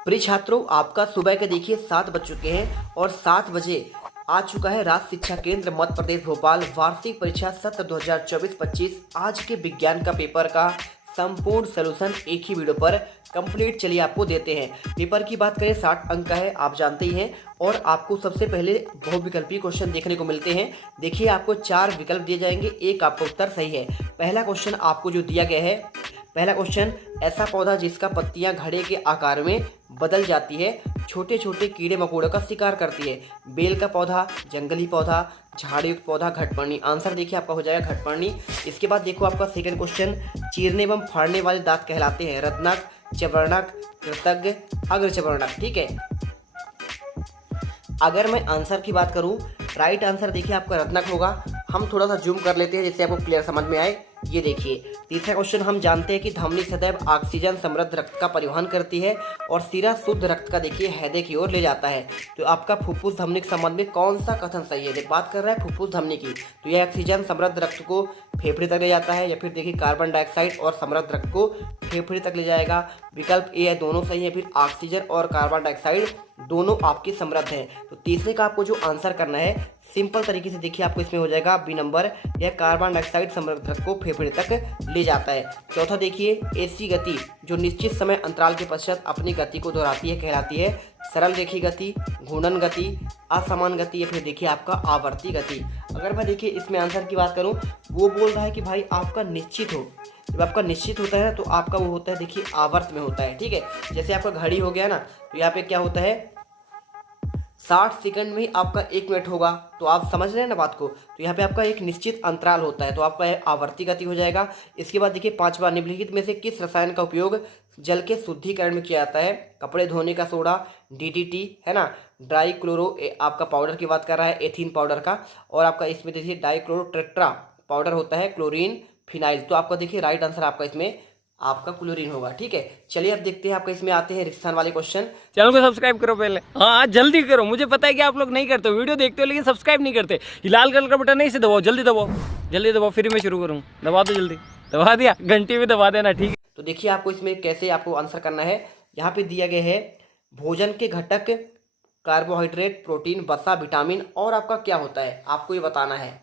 प्रिय छात्रों, आपका सुबह के देखिए 7 बज चुके हैं और 7 बजे आ चुका है राज्य शिक्षा केंद्र मध्य प्रदेश भोपाल वार्षिक परीक्षा सत्र 2024-25 आज के विज्ञान का पेपर का संपूर्ण सलूशन एक ही वीडियो पर कंप्लीट चलिए आपको देते हैं। पेपर की बात करें 60 अंक का है, आप जानते ही हैं। और आपको सबसे पहले बहुविकल्पीय क्वेश्चन देखने को मिलते हैं। देखिए, आपको 4 विकल्प दिए जाएंगे, एक आपका उत्तर सही है। पहला क्वेश्चन आपको जो दिया गया है, पहला क्वेश्चन, ऐसा पौधा जिसका पत्तियां घड़े के आकार में बदल जाती है, छोटे छोटे कीड़े मकोड़ों का शिकार करती है। बेल का पौधा, जंगली पौधा, झाड़युक्त पौधा, घटपर्णी। आंसर देखिए आपका हो जाएगा घटपर्णी। इसके बाद देखो आपका सेकंड क्वेश्चन, चीरने एवं फाड़ने वाले दांत कहलाते हैं रत्नक, चवर्णक, कृतज्ञ, अग्रचवर्णक। ठीक है, अगर मैं आंसर की बात करूं, राइट आंसर देखिए आपका रत्नक होगा। हम थोड़ा सा जूम कर लेते हैं जिससे आपको क्लियर समझ में आए। ये देखिए तीसरा क्वेश्चन, हम जानते हैं कि धमनी सदैव ऑक्सीजन समृद्ध रक्त का परिवहन करती है और सिरा शुद्ध रक्त का देखिए हृदय की ओर ले जाता है। तो आपका फुफ्फुस धमनी के संबंध में कौन सा कथन सही है? बात कर रहा है फुफ्फुस धमनी की, तो यह ऑक्सीजन समृद्ध रक्त को फेफड़े तक ले जाता है, या फिर देखिए कार्बन डाइऑक्साइड और समृद्ध रक्त को फेफड़े तक ले जाएगा। विकल्प ए है, दोनों सही है। फिर ऑक्सीजन और कार्बन डाइऑक्साइड दोनों आपकी समृद्ध हैं। तो तीसरे का आपको जो आंसर करना है सिंपल तरीके से देखिए आपको इसमें हो जाएगा बी नंबर, यह कार्बन डाइऑक्साइड समृद्ध रक्त को फेफड़े तक ले जाता है। चौथा देखिए, ऐसी गति जो निश्चित समय अंतराल के पश्चात अपनी गति को दोहराती है कहलाती है सरल रेखीय गति, घूर्णन गति, असमान गति, या फिर देखिए आपका आवर्ती गति। अगर मैं देखिए इसमें आंसर की बात करूं, वो बोल रहा है कि भाई आपका निश्चित हो। जब आपका निश्चित होता है तो आपका वो होता है देखिए आवर्त में होता है। ठीक है, जैसे आपका घड़ी हो गया ना, तो यहाँ पे क्या होता है 60 सेकंड में ही आपका 1 मिनट होगा। तो आप समझ रहे हैं ना बात को। तो यहाँ पे आपका एक निश्चित अंतराल होता है, तो आपका आवर्ती गति हो जाएगा। इसके बाद देखिए पांचवा, निम्नलिखित में से किस रसायन का उपयोग जल के शुद्धिकरण में किया जाता है? कपड़े धोने का सोडा, डीडीटी है ना, ड्राई क्लोरो आपका पाउडर की बात कर रहा है, एथीन पाउडर का। और आपका इसमें देखिए डाइक्लोरो टेट्रा पाउडर होता है, क्लोरीन, फिनाइल। तो आपका देखिए राइट आंसर आपका इसमें आपका क्लोरीन होगा। ठीक है, चलिए अब देखते हैं आपका इसमें आते हैं रिक्सान वाले क्वेश्चन। चैनल को सब्सक्राइब करो पहले, हाँ जल्दी करो। मुझे पता है कि आप लोग नहीं करते हो, वीडियो देखते हो लेकिन सब्सक्राइब नहीं करते। ये लाल कलर का बटन नहीं से दबाओ, जल्दी दबाओ, जल्दी दबाओ, फिर मैं शुरू करूँ। दबा दो जल्दी, दबा दिया, घंटी भी दबा देना। ठीक है, तो देखिए आपको इसमें कैसे आपको आंसर करना है। यहाँ पे दिया गया है भोजन के घटक कार्बोहाइड्रेट, प्रोटीन, वसा, विटामिन और आपका क्या होता है, आपको ये बताना है।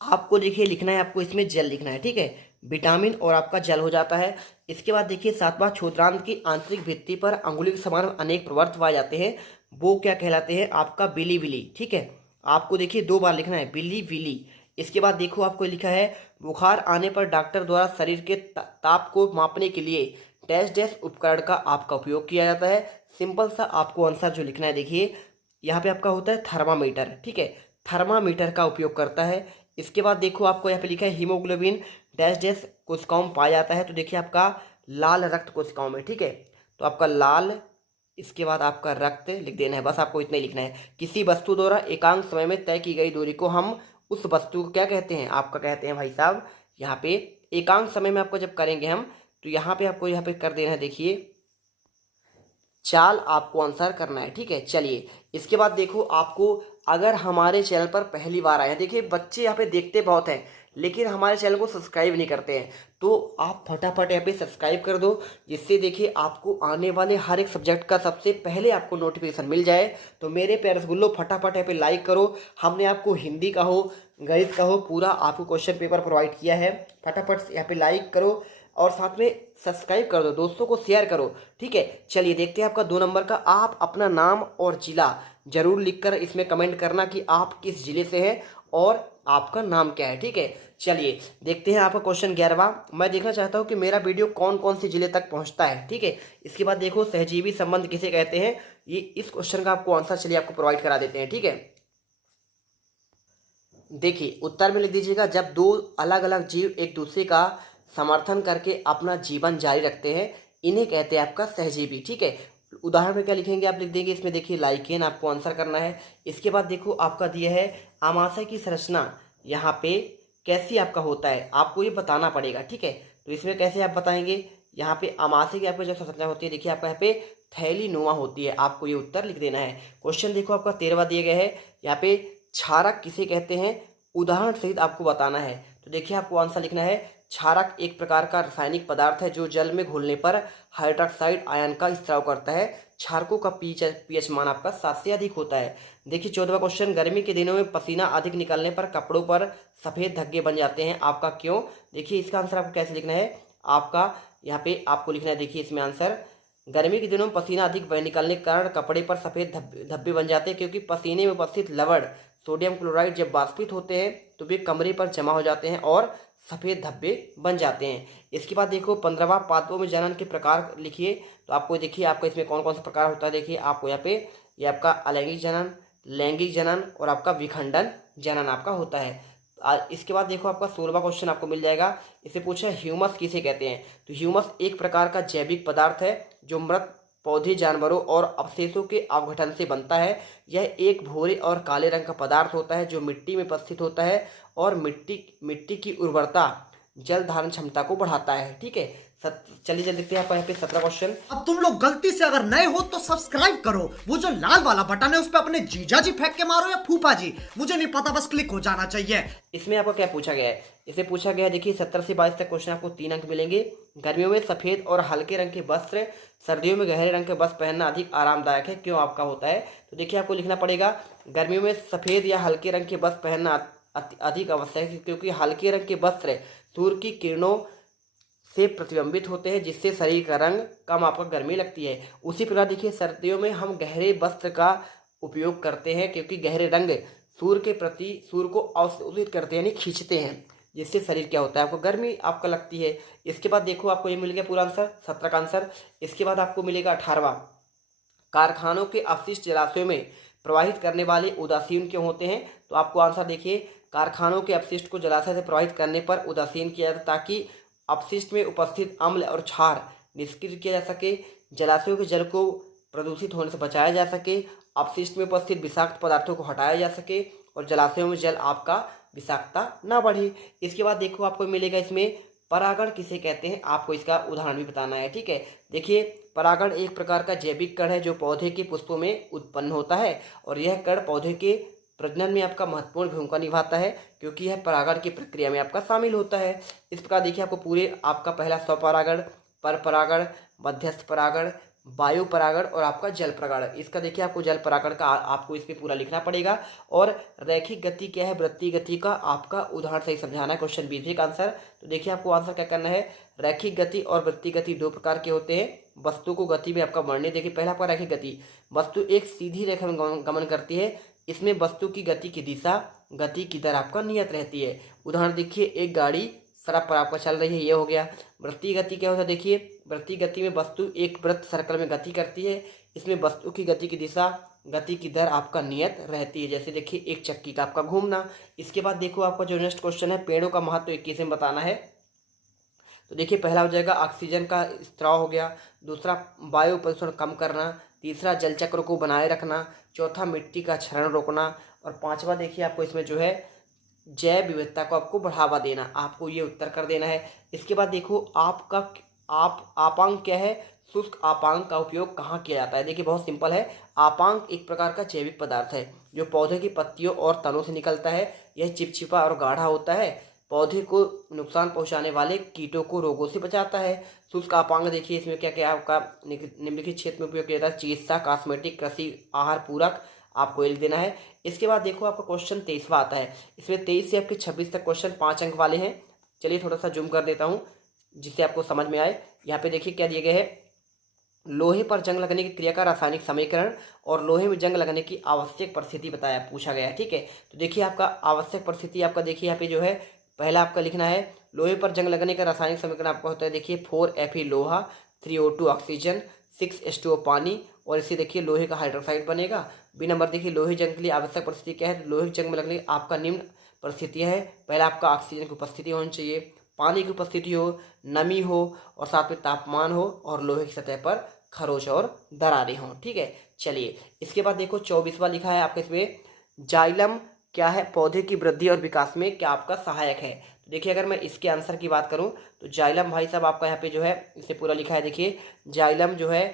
आपको देखिए लिखना है, आपको इसमें जल लिखना है। ठीक है, विटामिन और आपका जल हो जाता है। इसके बाद देखिए सातवां, क्षुद्रांत की आंतरिक भित्ति पर अंगुली के समान अनेक प्रवर्त पाए जाते हैं, वो क्या कहलाते हैं? आपका बिली विली। ठीक है, आपको देखिए 2 बार लिखना है, बिली विली। इसके बाद देखो आपको लिखा है बुखार आने पर डॉक्टर द्वारा शरीर के ताप को मापने के लिए डैश डैश उपकरण का आपका उपयोग किया जाता है। सिंपल सा आपको आंसर जो लिखना है, देखिए यहाँ पे आपका होता है थर्मामीटर। ठीक है, थर्मामीटर का उपयोग करता है। इसके बाद देखो आपको यहाँ पे लिखा है हीमोग्लोबिन डैश डैश कोशिकाओं में पाया जाता है, तो देखिए आपका लाल रक्त कोशिकाओं में। ठीक है, तो आपका लाल, इसके बाद आपका रक्त लिख देना है, बस आपको इतना ही लिखना है। किसी वस्तु द्वारा एकांक समय में तय की गई दूरी को हम उस वस्तु को क्या कहते हैं? आपका कहते हैं भाई साहब यहाँ पे एकांक समय में आपको जब करेंगे हम, तो यहाँ पे आपको यहाँ पे कर देना है देखिए चाल, आपको आंसर करना है। ठीक है, चलिए इसके बाद देखो आपको, अगर हमारे चैनल पर पहली बार आए हैं, देखिए बच्चे यहाँ पे देखते बहुत हैं लेकिन हमारे चैनल को सब्सक्राइब नहीं करते हैं, तो आप फटाफट यहाँ पे सब्सक्राइब कर दो, जिससे देखिए आपको आने वाले हर एक सब्जेक्ट का सबसे पहले आपको नोटिफिकेशन मिल जाए। तो मेरे प्यारे रसगुल्लो फटाफट यहाँ पे लाइक करो। हमने आपको हिंदी का हो, गणित का हो, पूरा आपको क्वेश्चन पेपर प्रोवाइड किया है। फटाफट यहाँ पे लाइक करो और साथ में सब्सक्राइब कर दो, दोस्तों को शेयर करो। ठीक है, चलिए देखते हैं आपका 2 नंबर का। आप अपना नाम और जिला जरूर लिखकर इसमें कमेंट करना कि आप किस जिले से हैं और आपका नाम क्या है। ठीक है, चलिए देखते हैं आपका क्वेश्चन 11वां। मैं देखना चाहता हूं कि मेरा वीडियो कौन कौन से जिले तक पहुंचता है। ठीक है, इसके बाद देखो सहजीवी संबंध किसे कहते हैं, ये इस क्वेश्चन का आपको आंसर चलिए आपको प्रोवाइड करा देते हैं। ठीक है, देखिए उत्तर में लिख दीजिएगा, जब 2 अलग अलग जीव एक दूसरे का समर्थन करके अपना जीवन जारी रखते हैं, इन्हें कहते हैं आपका सहजीवी। ठीक है, उदाहरण में क्या लिखेंगे आप लिख देंगे इसमें देखिए लाइकेन, आपको आंसर करना है। इसके बाद देखो आपका दिया है आमाशय की संरचना यहाँ पे कैसी आपका होता है, आपको ये बताना पड़ेगा। ठीक है, तो इसमें कैसे आप बताएंगे, यहाँ पे आमाशय की आपको जो संरचना होती है देखिए आपका यहाँ पे थैली नुमा होती है, आपको ये उत्तर लिख देना है। क्वेश्चन देखो आपका 13वां दिया गया है, यहाँ पे क्षारक किसे कहते हैं, उदाहरण सहित आपको बताना है। तो देखिए आपको आंसर लिखना है क्षारक एक प्रकार का रासायनिक पदार्थ है जो जल में घुलने पर हाइड्रोक्साइड आयन का स्त्राव करता है। क्षारकों का पीएच मान आपका 7 से अधिक होता है। देखिए 14वां क्वेश्चन, गर्मी के दिनों में पसीना अधिक निकलने पर कपड़ों पर सफ़ेद धब्बे बन जाते हैं, आपका क्यों? देखिए इसका आंसर आपको कैसे लिखना है, आपका यहाँ पे आपको लिखना है, देखिए इसमें आंसर, गर्मी के दिनों में पसीना अधिक निकलने के कारण कपड़े पर सफ़ेद धब्बे बन जाते हैं क्योंकि पसीने में उपस्थित लवण सोडियम क्लोराइड जब वाष्पित होते हैं तो वे कमरे पर जमा हो जाते हैं और सफ़ेद धब्बे बन जाते हैं। इसके बाद देखो 15वां, पादपों में जनन के प्रकार लिखिए। तो आपको देखिए आपका इसमें कौन कौन सा प्रकार होता है, देखिए आपको यहाँ पे ये आपका अलैंगिक जनन, लैंगिक जनन और आपका विखंडन जनन आपका होता है। इसके बाद देखो आपका 16वां क्वेश्चन आपको मिल जाएगा। इसे पूछा ह्यूमस किसे कहते हैं? तो ह्यूमस एक प्रकार का जैविक पदार्थ है जो मृत पौधे, जानवरों और अवशेषों के अवघटन से बनता है। यह एक भूरे और काले रंग का पदार्थ होता है जो मिट्टी में उपस्थित होता है और मिट्टी की उर्वरता, जल धारण क्षमता को बढ़ाता है। ठीक है, चलिए जल्दी देखते हैं यहाँ पे 17वां क्वेश्चन। अब तुम लोग गलती से अगर नए हो तो सब्सक्राइब करो, वो जो लाल वाला बटन है उस पर अपने जीजा जी फेंक के मारो या फूफा जी, मुझे नहीं पता, बस क्लिक हो जाना चाहिए। इसमें आपको क्या पूछा गया है? इसे पूछा गया है, देखिए 17 से 22 तक क्वेश्चन आपको 3 अंक मिलेंगे। गर्मियों में सफ़ेद और हल्के रंग के वस्त्र, सर्दियों में गहरे रंग के वस्त्र पहनना अधिक आरामदायक है, क्यों आपका होता है? तो देखिए आपको लिखना पड़ेगा, गर्मियों में सफ़ेद या हल्के रंग के वस्त्र पहनना अधिक आवश्यक है क्योंकि हल्के रंग के वस्त्र सूर्य की किरणों से प्रतिबिंबित होते हैं जिससे शरीर का रंग कम आपको गर्मी लगती है। उसी प्रकार देखिए सर्दियों में हम गहरे वस्त्र का उपयोग करते हैं क्योंकि गहरे रंग सूर्य को अवशोषित करते हैं, यानी खींचते हैं, जिससे शरीर क्या होता है, आपको गर्मी आपका लगती है। इसके बाद देखो आपको ये मिल गया पूरा आंसर, 17 का आंसर। इसके बाद आपको मिलेगा 18वां, कारखानों के अपशिष्ट जलाशयों में प्रवाहित करने वाले उदासीन क्यों होते हैं? तो आपको आंसर देखिए, कारखानों के अपशिष्ट को जलाशय से प्रवाहित करने पर उदासीन किया जाता है ताकि अपशिष्ट में उपस्थित अम्ल और क्षार निष्क्रिय किया जा सके, जलाशयों के जल को प्रदूषित होने से बचाया जा सके, अपशिष्ट में उपस्थित विषाक्त पदार्थों को हटाया जा सके और जलाशयों में जल आपका विषाक्तता ना बढ़े। इसके बाद देखो आपको मिलेगा इसमें परागण किसे कहते हैं, आपको इसका उदाहरण भी बताना है। ठीक है, देखिए परागण एक प्रकार का जैविक कण है जो पौधे के पुष्पों में उत्पन्न होता है और यह कण पौधे के प्रजनन में आपका महत्वपूर्ण भूमिका निभाता है क्योंकि यह परागण की प्रक्रिया में आपका शामिल होता है। इस प्रकार देखिए आपको पूरे आपका पहला स्वपरागण, परपरागण, मध्यस्थ परागण, वायु परागण और आपका जल परागण। इसका देखिए आपको जल परागण का आपको इस पर पूरा लिखना पड़ेगा। और रैखिक गति क्या है, वृत्तीय गति का आपका उदाहरण सही समझाना है, क्वेश्चन 20 का आंसर। तो देखिए आपको आंसर क्या करना है, रैखिक गति और वृत्तीय गति दो प्रकार के होते हैं। वस्तु को गति में आपका बढ़ने, देखिए पहला आपका रैखिक गति, वस्तु एक सीधी रेखा में गमन करती है, इसमें वस्तु की गति की दिशा, गति की दर आपका नियत रहती है। उदाहरण देखिए, एक गाड़ी सड़क पर आपका चल रही है, ये हो गया। वृत्तीय गति क्या होता है, देखिए वृत्तीय गति में वस्तु एक वृत्त सर्कल में गति करती है, इसमें वस्तु की गति की दिशा, गति की दर आपका नियत रहती है, जैसे देखिए एक चक्की का आपका घूमना। इसके बाद देखो आपका जो नेक्स्ट क्वेश्चन है, पेड़ों का महत्व 21 में बताना है। तो देखिए पहला हो जाएगा ऑक्सीजन का स्त्राव हो गया, दूसरा वायु प्रदूषण कम करना, तीसरा जल चक्र को बनाए रखना, चौथा मिट्टी का क्षरण रोकना और पांचवा देखिए आपको इसमें जो है जैव विविधता को आपको बढ़ावा देना। आपको ये उत्तर कर देना है। इसके बाद देखो आपका आपांक क्या है, शुष्क आपांक का उपयोग कहाँ किया जाता है? देखिए बहुत सिंपल है, आपांक एक प्रकार का जैविक पदार्थ है जो पौधे की पत्तियों और तनों से निकलता है। यह चिपचिपा और गाढ़ा होता है, पौधे को नुकसान पहुंचाने वाले कीटों को रोगों से बचाता है। शुष्क आपांक देखिए इसमें क्या क्या आपका निम्नलिखित क्षेत्र में उपयोग किया जाता है, चिकित्सा, कॉस्मेटिक, कृषि, आहार पूरक, आपको लिख देना है। इसके बाद देखो आपका क्वेश्चन 23वां आता है। इसमें 23 से आपके 26 तक क्वेश्चन 5 अंक वाले हैं। चलिए थोड़ा सा जूम कर देता हूँ जिससे आपको समझ में आए। यहाँ पे देखिए क्या दिए गए हैं, लोहे पर जंग लगने की क्रिया का रासायनिक समीकरण और लोहे में जंग लगने की आवश्यक परिस्थिति बताया पूछा गया है। ठीक है, तो देखिए आपका आवश्यक परिस्थिति आपका देखिए यहाँ पे जो है पहला आपका लिखना है, लोहे पर जंग लगने का रासायनिक समीकरण आपका होता है देखिए 4Fe लोहा, 3O2 ऑक्सीजन, 6H2O पानी और इसे देखिए लोहे का हाइड्रोक्साइड बनेगा। बी नंबर देखिए लोहे जंग के लिए आवश्यक परिस्थिति क्या है, लोहे जंग में लगने आपका निम्न परिस्थितियाँ है। पहला आपका ऑक्सीजन की उपस्थिति होनी चाहिए, पानी की उपस्थिति हो, नमी हो और साथ में तापमान हो और लोहे की सतह पर खरोच और दरारें हों। ठीक है, चलिए इसके बाद देखो 24वां लिखा है आपके इसमें, जाइलम क्या है, पौधे की वृद्धि और विकास में क्या आपका सहायक है। तो देखिए अगर मैं इसके आंसर की बात करूं तो जाइलम भाई साहब आपका यहाँ पे जो है इसे पूरा लिखा है। देखिए जाइलम जो है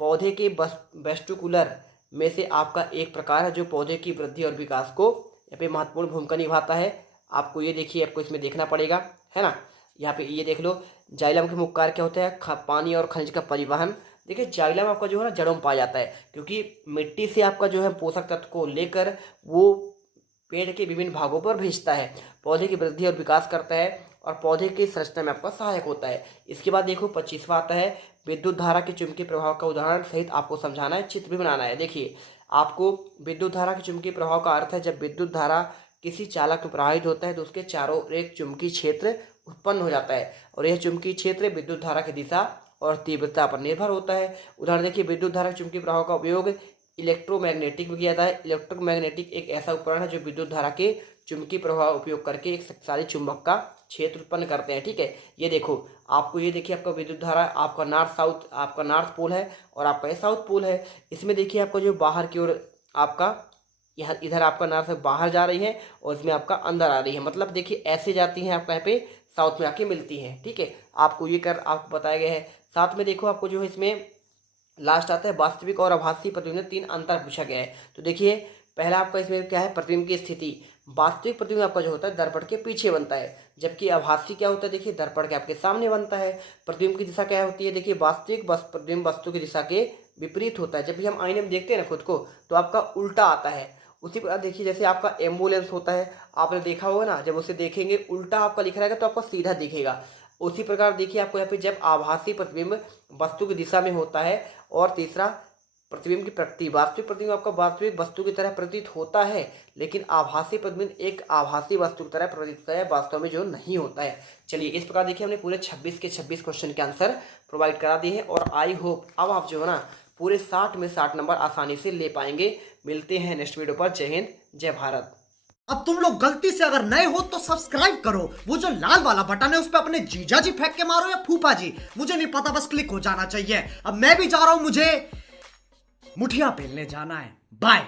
पौधे के वेस्टिकुलर में से आपका एक प्रकार है जो पौधे की वृद्धि और विकास को यहाँ पे महत्वपूर्ण भूमिका निभाता है। आपको ये देखिए आपको इसमें देखना पड़ेगा, है ना। यहाँ पे ये देख लो, जाइलम के मुख्य कार्य क्या होता है, पानी और खनिज का परिवहन। देखिए जाइलम आपका जो है ना जड़ों में पाया जाता है, क्योंकि मिट्टी से आपका जो है पोषक तत्व को लेकर वो पेड़ के विभिन्न भागों पर भेजता है, पौधे की वृद्धि और विकास करता है और पौधे की संरचना में आपका सहायक होता है। इसके बाद देखो 25वां आता है, विद्युत धारा के चुंबकीय प्रभाव का उदाहरण सहित आपको समझाना है, चित्र भी बनाना है। देखिए आपको विद्युत धारा के चुंबकीय प्रभाव का अर्थ है, जब विद्युत धारा किसी चालक में प्रवाहित होता है तो उसके चारों ओर एक चुंबकीय क्षेत्र उत्पन्न हो जाता है और यह चुंबकीय क्षेत्र विद्युत धारा की दिशा और तीव्रता पर निर्भर होता है। उदाहरण देखिए, विद्युत धारा के चुंबकीय प्रभाव का उपयोग इलेक्ट्रोमैग्नेटिक में किया जाता है। इलेक्ट्रोमैग्नेटिक एक ऐसा उपकरण है जो विद्युत धारा के चुंबकीय प्रभाव उपयोग करके एक शक्तिशाली चुंबक का क्षेत्र उत्पन्न करते हैं। ठीक है, ये देखो आपको, ये देखिए आपका विद्युत धारा, आपका नॉर्थ पोल है और आपका ये साउथ पोल है। इसमें देखिए आपको जो बाहर की ओर आपका यहाँ इधर आपका नॉर्थ से बाहर जा रही है और इसमें आपका अंदर आ रही है, मतलब देखिए ऐसे जाती हैं आपका यहाँ पे साउथ में आके मिलती हैं। ठीक है, आपको ये कर आपको बताया गया है। साथ में देखो आपको जो है इसमें लास्ट आता है वास्तविक और आभासी प्रतिबिंब में 3 अंतर पूछा गया है। तो देखिए पहला आपका इसमें क्या है, प्रतिबिंब की स्थिति। वास्तविक प्रतिबिंब आपका जो होता है दर्पण के पीछे बनता है, जबकि आभासी क्या होता है, देखिए दर्पण के आपके सामने बनता है। प्रतिबिंब की दिशा क्या होती है, देखिए वास्तविक प्रतिबिंब वस्तु की दिशा के विपरीत होता है। जब भी हम आईने में देखते हैं ना खुद को तो आपका उल्टा आता है। उसी प्रकार देखिए जैसे आपका एम्बुलेंस होता है, आपने देखा होगा ना, जब उसे देखेंगे उल्टा आपका लिख रहेगा तो आपका सीधा दिखेगा। उसी प्रकार देखिए आपको यहाँ पे जब आभासी प्रतिबिंब वस्तु की दिशा में होता है और तीसरा प्रतिबिंब की प्रकृति, वास्तविक प्रतिबिंब आपका वास्तविक वस्तु की तरह प्रतीत होता है, लेकिन आभासी प्रतिबिंब एक आभासी वस्तु की तरह प्रतीत होता है, वास्तव में जो नहीं होता है। चलिए इस प्रकार देखिए हमने पूरे 26 के 26 क्वेश्चन के आंसर प्रोवाइड करा दिए हैं और आई होप अब आप जो है ना पूरे 60 में 60 नंबर आसानी से ले पाएंगे। मिलते हैं नेक्स्ट वीडियो पर। जय हिंद, जय भारत। अब तुम लोग गलती से अगर नए हो तो सब्सक्राइब करो, वो जो लाल वाला बटन है उस पर अपने जीजा जी फेंक के मारो या फूफा जी, मुझे नहीं पता, बस क्लिक हो जाना चाहिए। अब मैं भी जा रहा हूं, मुझे मुठिया पेलने जाना है। बाय।